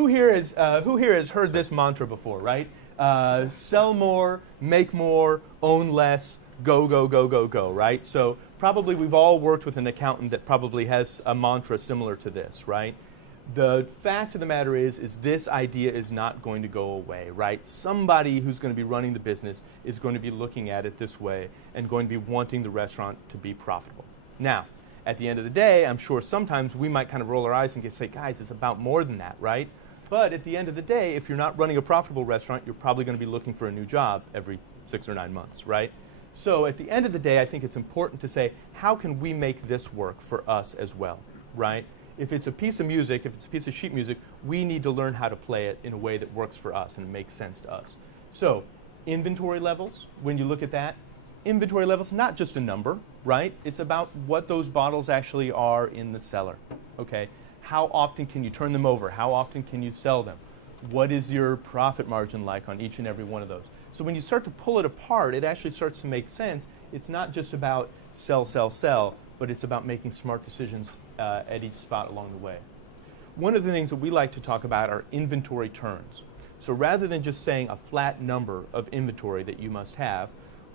who here has heard this mantra before, right? Sell more, make more, own less, go, go, go, go, go, right? So probably we've all worked with an accountant that probably has a mantra similar to this, right? The fact of the matter is this idea is not going to go away, right? Somebody who's going to be running the business is going to be looking at it this way and going to be wanting the restaurant to be profitable. Now, at the end of the day, I'm sure sometimes we might kind of roll our eyes and say, guys, it's about more than that, right? But at the end of the day, if you're not running a profitable restaurant, you're probably going to be looking for a new job every 6 or 9 months, right? So at the end of the day, I think it's important to say, how can we make this work for us as well, right? If it's a piece of music, if it's a piece of sheet music, we need to learn how to play it in a way that works for us and makes sense to us. So inventory levels, when you look at that, inventory levels, not just a number, right? It's about what those bottles actually are in the cellar, okay? How often can you turn them over? How often can you sell them? What is your profit margin like on each and every one of those? So when you start to pull it apart, it actually starts to make sense. It's not just about sell, sell, sell, but it's about making smart decisions at each spot along the way. One of the things that we like to talk about are inventory turns. So rather than just saying a flat number of inventory that you must have,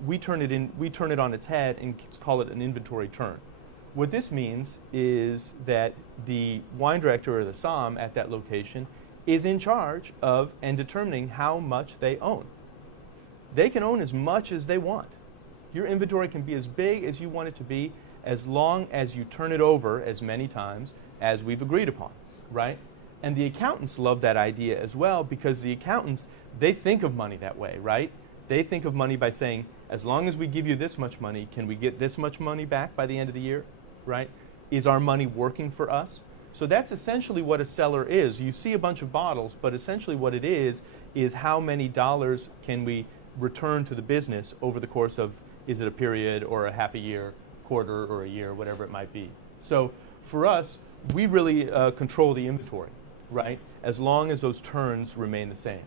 we turn it on its head and call it an inventory turn. What this means is that the wine director or the SOM at that location is in charge of and determining how much they own. They can own as much as they want. Your inventory can be as big as you want it to be as long as you turn it over as many times as we've agreed upon, right? And the accountants love that idea as well because the accountants, they think of money that way, right? They think of money by saying, as long as we give you this much money, can we get this much money back by the end of the year, right? Is our money working for us? So that's essentially what a cellar is. You see a bunch of bottles, but essentially what it is how many dollars can we return to the business over the course of, is it a period or a half a year, quarter or a year, whatever it might be. So for us, we really control the inventory, right? As long as those turns remain the same.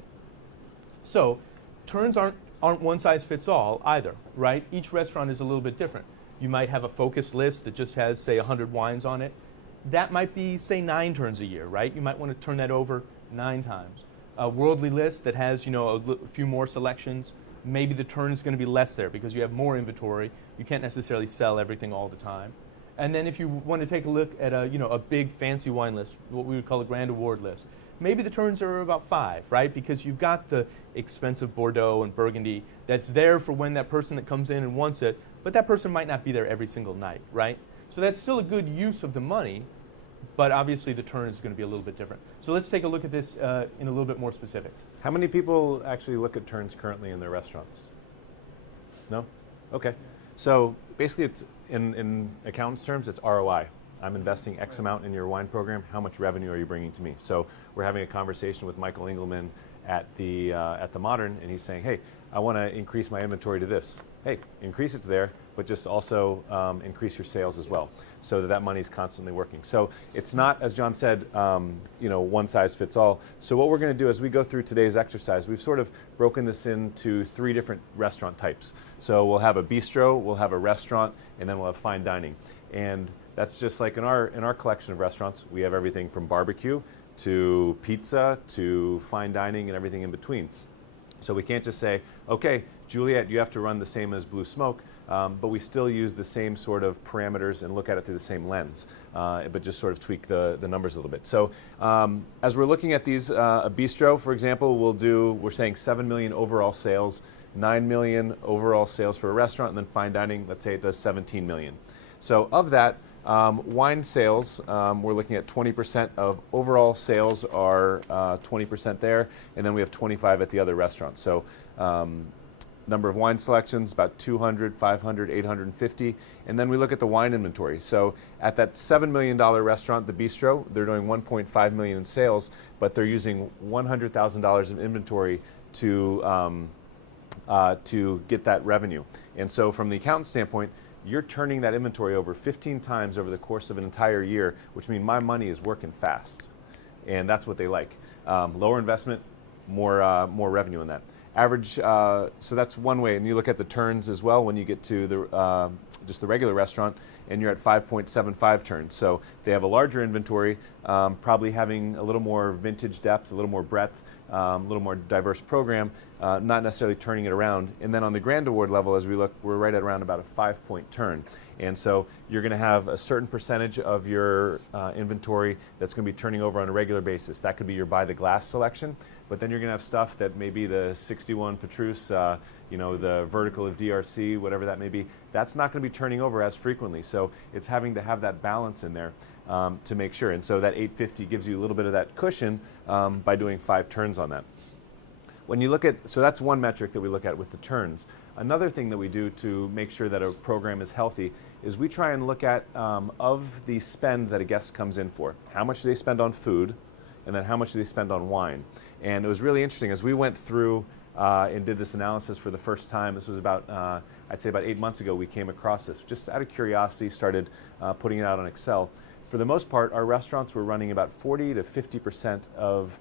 So turns aren't one size fits all either, right? Each restaurant is a little bit different. You might have a focus list that just has, say, 100 wines on it. That might be, say, 9 turns a year, right? You might want to turn that over 9 times. A worldly list that has, a few more selections, maybe the turn is going to be less there because you have more inventory. You can't necessarily sell everything all the time. And then if you want to take a look at a big fancy wine list, what we would call a grand award list, maybe the turns are about 5, right? Because you've got the expensive Bordeaux and Burgundy that's there for when that person that comes in and wants it, but that person might not be there every single night, right? So that's still a good use of the money, but obviously the turn is going to be a little bit different. So let's take a look at this in a little bit more specifics. How many people actually look at turns currently in their restaurants? No? Okay. So basically it's, in accountants terms, it's ROI. I'm investing X amount in your wine program. How much revenue are you bringing to me? So we're having a conversation with Michael Engelman at the Modern, and he's saying, hey, I want to increase my inventory to this. Hey, increase it to there, but just also increase your sales as well, so that money is constantly working. So it's not, as John said, one size fits all. So what we're going to do as we go through today's exercise, we've sort of broken this into 3 different restaurant types. So we'll have a bistro, we'll have a restaurant, and then we'll have fine dining. And that's just like in our collection of restaurants, we have everything from barbecue to pizza to fine dining and everything in between. So we can't just say, okay, Juliet, you have to run the same as Blue Smoke, but we still use the same sort of parameters and look at it through the same lens, but just sort of tweak the numbers a little bit. So as we're looking at these, a bistro, for example, we're saying 7 million overall sales, 9 million overall sales for a restaurant, and then fine dining, let's say it does 17 million. So of that, wine sales, we're looking at 20% of overall sales are 20% there, and then we have 25 at the other restaurants. So number of wine selections, about 200, 500, 850, and then we look at the wine inventory. So at that $7 million restaurant, the Bistro, they're doing 1.5 million in sales, but they're using $100,000 of inventory to get that revenue. And so from the accountant standpoint, you're turning that inventory over 15 times over the course of an entire year, which means my money is working fast. And that's what they like. Lower investment, more revenue in that. average, so that's one way. And you look at the turns as well when you get to the just the regular restaurant, and you're at 5.75 turns. So they have a larger inventory, probably having a little more vintage depth, a little more breadth, a little more diverse program, not necessarily turning it around. And then on the Grand Award level, as we look, we're right at around about a 5-point turn. And so you're going to have a certain percentage of your inventory that's going to be turning over on a regular basis. That could be your by the glass selection, but then you're going to have stuff that may be the 61 Petrus, the vertical of DRC, whatever that may be. That's not going to be turning over as frequently. So it's having to have that balance in there to make sure. And so that 850 gives you a little bit of that cushion by doing 5 turns on that. When you look at, so that's one metric that we look at with the turns. Another thing that we do to make sure that a program is healthy is we try and look at of the spend that a guest comes in for. How much do they spend on food, and then how much do they spend on wine? And it was really interesting as we went through and did this analysis for the first time. This was about, I'd say about 8 months ago, we came across this. Just out of curiosity, started putting it out on Excel. For the most part, our restaurants were running about 40 to 50% of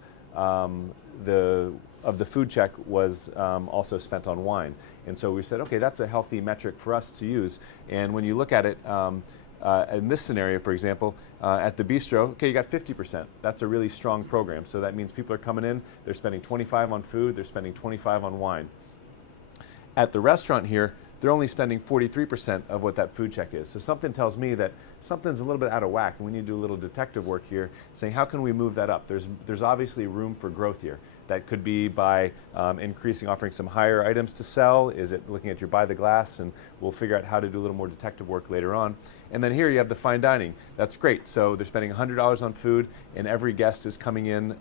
the food check was also spent on wine. And so we said, okay, that's a healthy metric for us to use. And when you look at it, in this scenario, for example, at the bistro, okay, you got 50%. That's a really strong program. So that means people are coming in, they're spending 25 on food, they're spending 25 on wine. At the restaurant here, they're only spending 43% of what that food check is. So something tells me that something's a little bit out of whack, and we need to do a little detective work here, saying how can we move that up? There's obviously room for growth here. That could be by offering some higher items to sell. Is it looking at your by the glass? And we'll figure out how to do a little more detective work later on. And then here you have the fine dining. That's great. So they're spending $100 on food, and every guest is coming in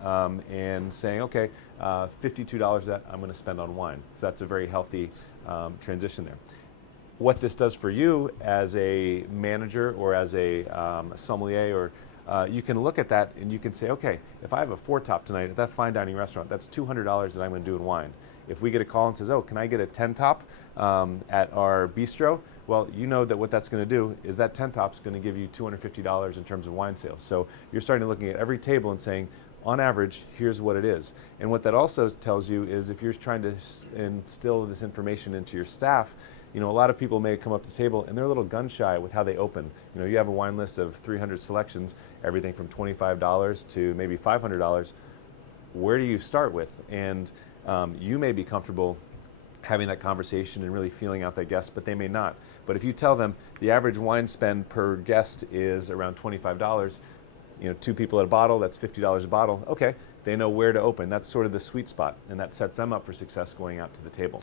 and saying, okay, $52 of that I'm going to spend on wine. So that's a very healthy transition there. What this does for you as a manager or as a sommelier, or you can look at that and you can say, okay, if I have a 4-top tonight at that fine dining restaurant, that's $200 that I'm going to do in wine. If we get a call and says, oh, can I get a 10-top at our bistro? Well, you know that what that's going to do is that 10-top's going to give you $250 in terms of wine sales. So you're starting looking at every table and saying, on average, here's what it is. And what that also tells you is if you're trying to instill this information into your staff, a lot of people may come up to the table and they're a little gun shy with how they open. You have a wine list of 300 selections, everything from $25 to maybe $500. Where do you start with? And you may be comfortable having that conversation and really feeling out that guest, but they may not. But if you tell them the average wine spend per guest is around $25, 2 people at a bottle, that's $50 a bottle. Okay, they know where to open. That's sort of the sweet spot, and that sets them up for success going out to the table.